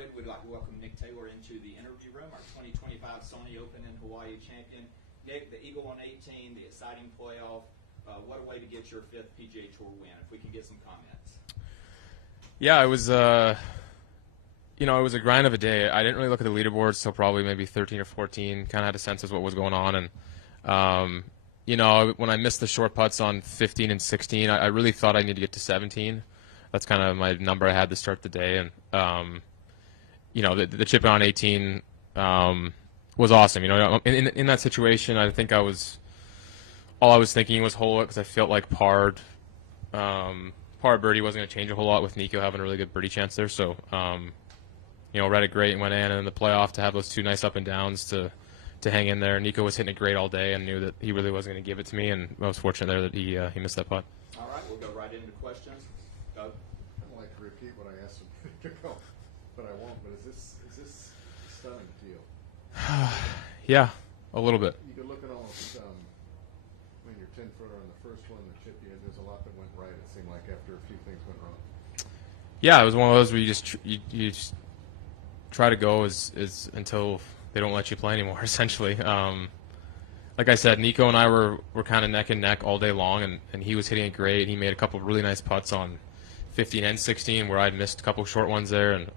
started, we'd like to welcome Nick Taylor into the interview room, our 2025 Sony Open in Hawaii champion. Nick, the Eagle on 18, the exciting playoff. What a way to get your 5th PGA Tour win. If we can get some comments. Yeah, it was it was a grind of a day. I didn't really look at the leaderboards till probably maybe 13 or 14. Kind of had a sense of what was going on, and when I missed the short putts on 15 and 16, I really thought I needed to get to 17. That's kind of my number I had to start the day, and the chip on 18 was awesome. In that situation, I think all I was thinking was hole it because I felt like par birdie wasn't going to change a whole lot with Nico having a really good birdie chance there. So read it great and went in, and in the playoff to have those two nice up and downs to hang in there. Nico was hitting it great all day and knew that he really wasn't going to give it to me, and I was fortunate there that he missed that putt. All right, we'll go right into questions. Go. I don't like to repeat what I asked him to go, but I won't. But is this stunning to you? Yeah, a little bit. You could look at almost your 10-footer on the first one, the chip. There's a lot that went right. It seemed like after a few things went wrong. Yeah, it was one of those where you just try to go as until they don't let you play anymore, essentially. Like I said, Nico and I were kind of neck and neck all day long, and he was hitting it great. He made a couple of really nice putts on 15 and 16 where I'd missed a couple of short ones there. And,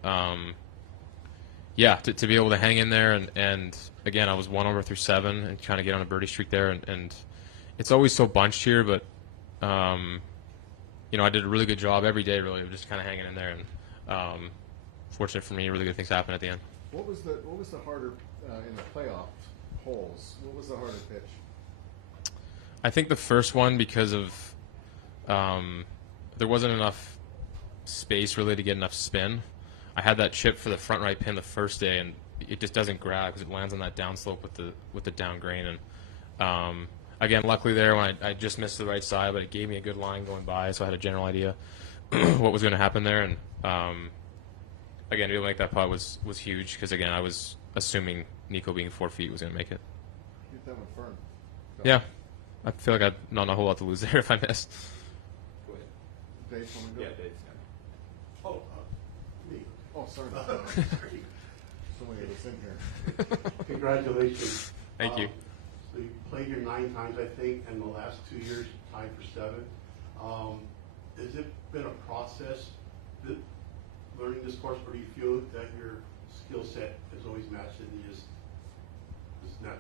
to be able to hang in there. And again, I was 1 over through 7 and trying to get on a birdie streak there. And it's always so bunched here, but, I did a really good job every day, really, of just kind of hanging in there. And fortunate for me, really good things happened at the end. What was the harder in the playoff holes? What was the harder pitch? I think the first one, because of there wasn't enough space really to get enough spin. I had that chip for the front right pin the first day, and it just doesn't grab because it lands on that downslope with the down grain. And again, luckily there when I just missed the right side, but it gave me a good line going by, so I had a general idea what was going to happen there. And again, to be able to make that putt was huge because, again, I was assuming Nico being 4 feet was going to make it. Get that one firm. Yeah. I feel like I'd not a whole lot to lose there if I missed. Go ahead. Dave, want to go? Yeah, Dave. Me. Oh, sorry. So many of us in here. Congratulations. Thank you. So you played here 9 times, I think, and the last 2 years tied for 7. Has it been a process learning this course, or do you feel that your skill set has always matched it and you just not?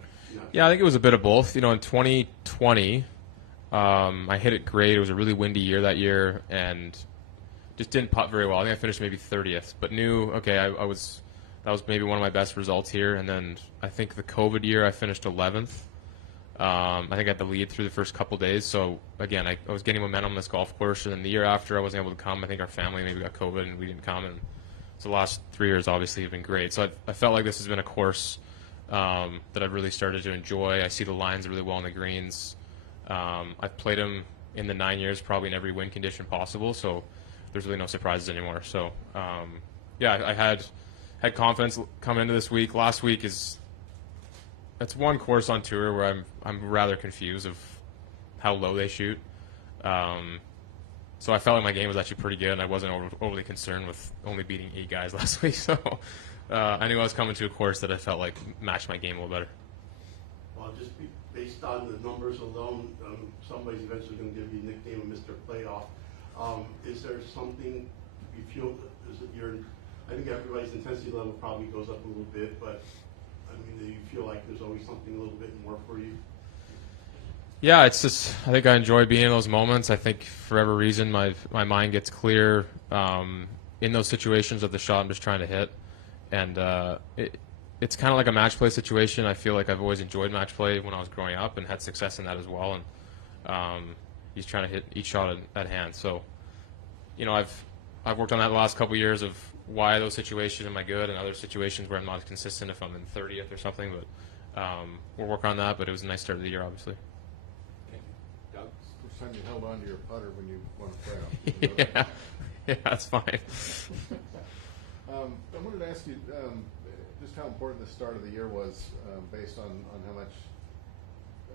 Yeah, I think it was a bit of both. In 2020, I hit it great. It was a really windy year that year, and just didn't putt very well. I think I finished maybe 30th, but knew that was maybe one of my best results here. And then I think the COVID year I finished 11th. I think I had the lead through the first couple days. So again, I was getting momentum on this golf course. And then the year after I wasn't able to come. I think our family maybe got COVID and we didn't come. And so the last 3 years obviously have been great. So I felt like this has been a course that I've really started to enjoy. I see the lines really well on the greens. I've played them in the 9 years probably in every wind condition possible. So there's really no surprises anymore. So I had confidence coming into this week. Last week that's one course on tour where I'm rather confused of how low they shoot. So I felt like my game was actually pretty good, and I wasn't overly concerned with only beating 8 guys last week. So I knew I was coming to a course that I felt like matched my game a little better. Well, just based on the numbers alone, somebody's eventually going to give you a nickname of Mr. Playoff. Is there something you feel? I think everybody's intensity level probably goes up a little bit, but do you feel like there's always something a little bit more for you? Yeah, it's just I think I enjoy being in those moments. I think for every reason my mind gets clear in those situations of the shot I'm just trying to hit, and it's kind of like a match play situation. I feel like I've always enjoyed match play when I was growing up and had success in that as well. And he's trying to hit each shot at hand. So, I've worked on that the last couple of years of why those situations am I good and other situations where I'm not consistent if I'm in 30th or something. But we'll work on that. But it was a nice start of the year, obviously. Doug? First time you held on to your putter when you won a playoff. Yeah, that's fine. I wanted to ask you just how important the start of the year was based on how much,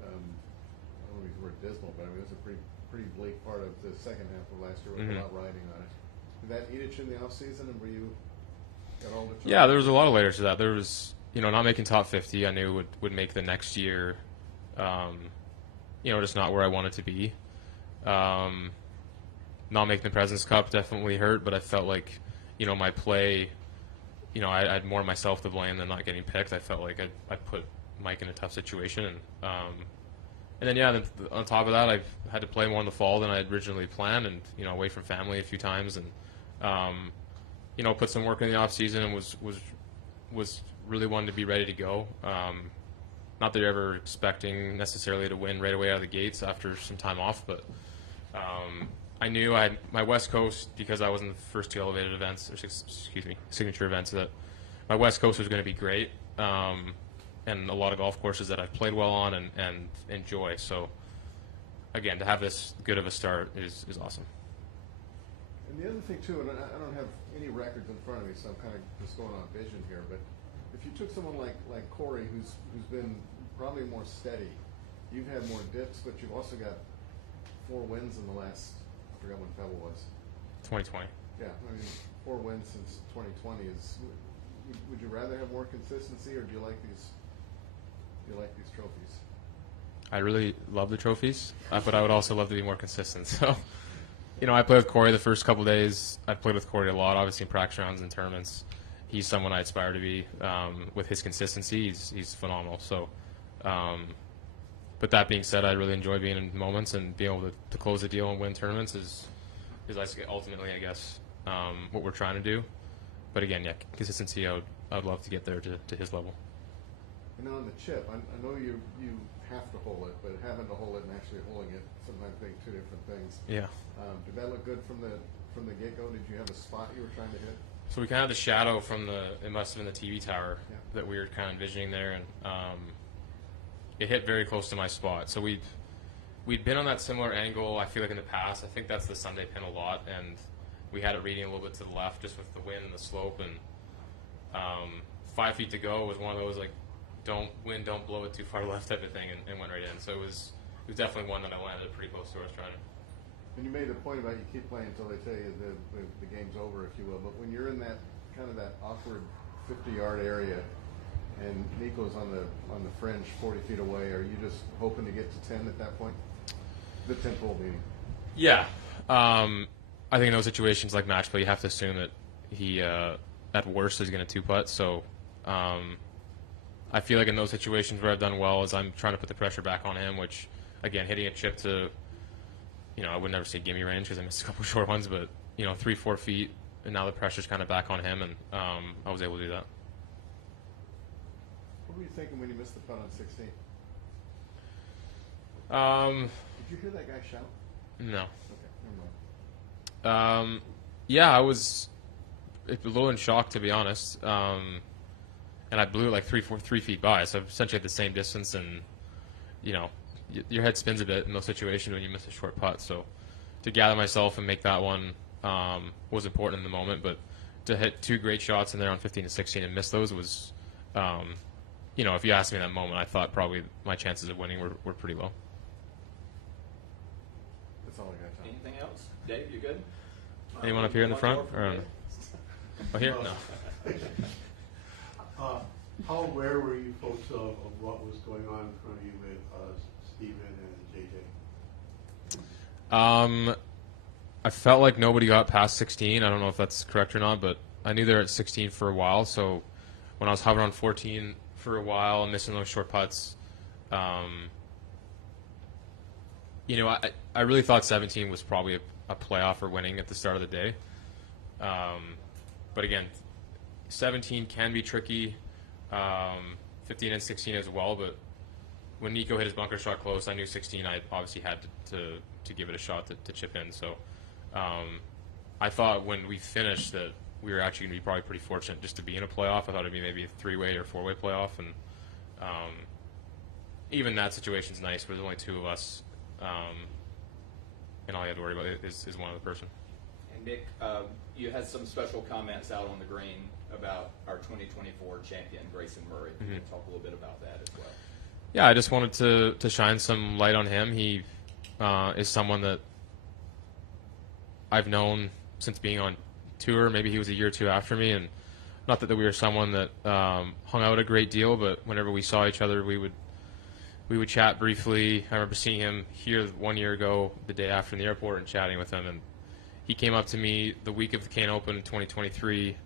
I don't want to use the word dismal, but it was a pretty bleak part of the second half of last year with a lot riding on it. Did that eat at you in the off season, and were you Got all the Yeah, there was a lot of layers to that. There was, not making top 50. I knew would make the next year, just not where I wanted to be. Not making the President's Cup definitely hurt, but I felt like, my play, I had more myself to blame than not getting picked. I felt like I put Mike in a tough situation, and then on top of that, I've had to play more in the fall than I had originally planned, and away from family a few times, and put some work in the off season, and was really wanting to be ready to go. Not that you're ever expecting necessarily to win right away out of the gates after some time off, but I knew I had my West Coast, because I was in the first two elevated events, or signature events, that my West Coast was going to be great, and a lot of golf courses that I've played well on and enjoy. So again, to have this good of a start is awesome. And the other thing too, and I don't have any records in front of me, so I'm kind of just going on vision here, but if you took someone like Corey, who's been probably more steady, you've had more dips, but you've also got 4 wins in the last, I forgot when Pebble was. 2020. Yeah, I mean, 4 wins since 2020 is. Would you rather have more consistency, or do you like these? Do you like these trophies? I really love the trophies, but I would also love to be more consistent. So, I played with Corey the first couple days. I've played with Corey a lot, obviously in practice rounds and tournaments. He's someone I aspire to be. With his consistency, he's phenomenal. So, but that being said, I really enjoy being in moments, and being able to close the deal and win tournaments is ultimately, I guess, what we're trying to do. But again, yeah, consistency, I would love to get there to his level. And on the chip, I know you have to hold it, but having to hold it and actually holding it sometimes make 2 different things. Yeah. Did that look good from the get-go? Did you have a spot you were trying to hit? So we kind of had the shadow from it must have been the TV tower Yeah. that we were kind of envisioning there, and it hit very close to my spot. So we'd been on that similar angle, I feel like, in the past. I think that's the Sunday pin a lot, and we had it reading a little bit to the left just with the wind and the slope, and 5 feet to go was one of those, like, don't blow it too far left type of thing, and went right in. So it was definitely one that I landed pretty close to where I was trying to. And you made the point about you keep playing until they tell you the game's over, if you will. But when you're in that kind of that awkward 50-yard area, and Nico's on the fringe 40 feet away, are you just hoping to get to 10 at that point? The 10th hole meeting. Yeah. I think in those situations like match play, you have to assume that he, at worst, is going to 2-putt. So I feel like in those situations where I've done well is I'm trying to put the pressure back on him, which, again, hitting a chip to, I would never say gimme range because I missed a couple short ones, but, 3-4 feet, and now the pressure's kind of back on him, and I was able to do that. What were you thinking when you missed the putt on 16? Did you hear that guy shout? No. Okay, never mind. Yeah, I was a little in shock, to be honest. And I blew it like 3 feet by, so essentially at the same distance, and your head spins a bit in those situations when you miss a short putt. So to gather myself and make that one was important in the moment, but to hit 2 great shots in there on 15 and 16 and miss those was, if you asked me in that moment, I thought probably my chances of winning were pretty low. That's all I got, Tom. Anything else? Dave, you good? Anyone up here in the One front? more from Or, Dave? oh, here? No. How aware were you folks of what was going on in front of you with Steven and JJ? I felt like nobody got past 16. I don't know if that's correct or not, but I knew they were at 16 for a while. So when I was hovering on 14 for a while and missing those short putts, I really thought 17 was probably a playoff or winning at the start of the day. But again, 17 can be tricky, 15 and 16 as well. But when Nico hit his bunker shot close, I knew 16 I obviously had to give it a shot to chip in. So I thought when we finished that we were actually going to be probably pretty fortunate just to be in a playoff. I thought it'd be maybe a 3-way or 4-way playoff, and even that situation's nice where there's only 2 of us, and all you have to worry about is one other person. And Nick, you had some special comments out on the green about our 2024 champion, Grayson Murray. Can you talk a little bit about that as well? Yeah, I just wanted to shine some light on him. He is someone that I've known since being on tour. Maybe he was a year or 2 after me, and not that we were someone that hung out a great deal, but whenever we saw each other, we would chat briefly. I remember seeing him here 1 year ago, the day after in the airport, and chatting with him. And he came up to me the week of the Kane Open in 2023,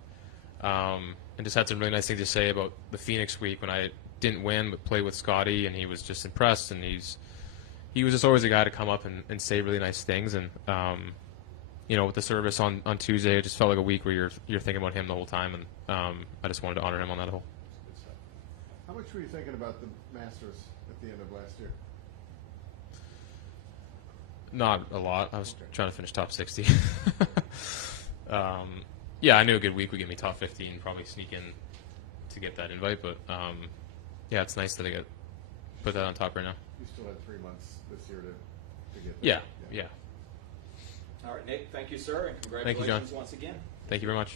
and just had some really nice things to say about the Phoenix week when I didn't win but played with Scotty, and he was just impressed. And he was just always a guy to come up and say really nice things. And you know, with the service on Tuesday, it just felt like a week where you're thinking about him the whole time, and I just wanted to honor him on that whole. Good stuff. How much were you thinking about the Masters at the end of last year? Not a lot. I was Okay. trying to finish top 60. Yeah, I knew a good week would get me top 15, probably sneak in to get that invite. But yeah, it's nice that I put that on top right now. You still had 3 months this year to get there. Yeah. All right, Nick, thank you, sir, and Thank you, John. congratulations once again. Thank you very much.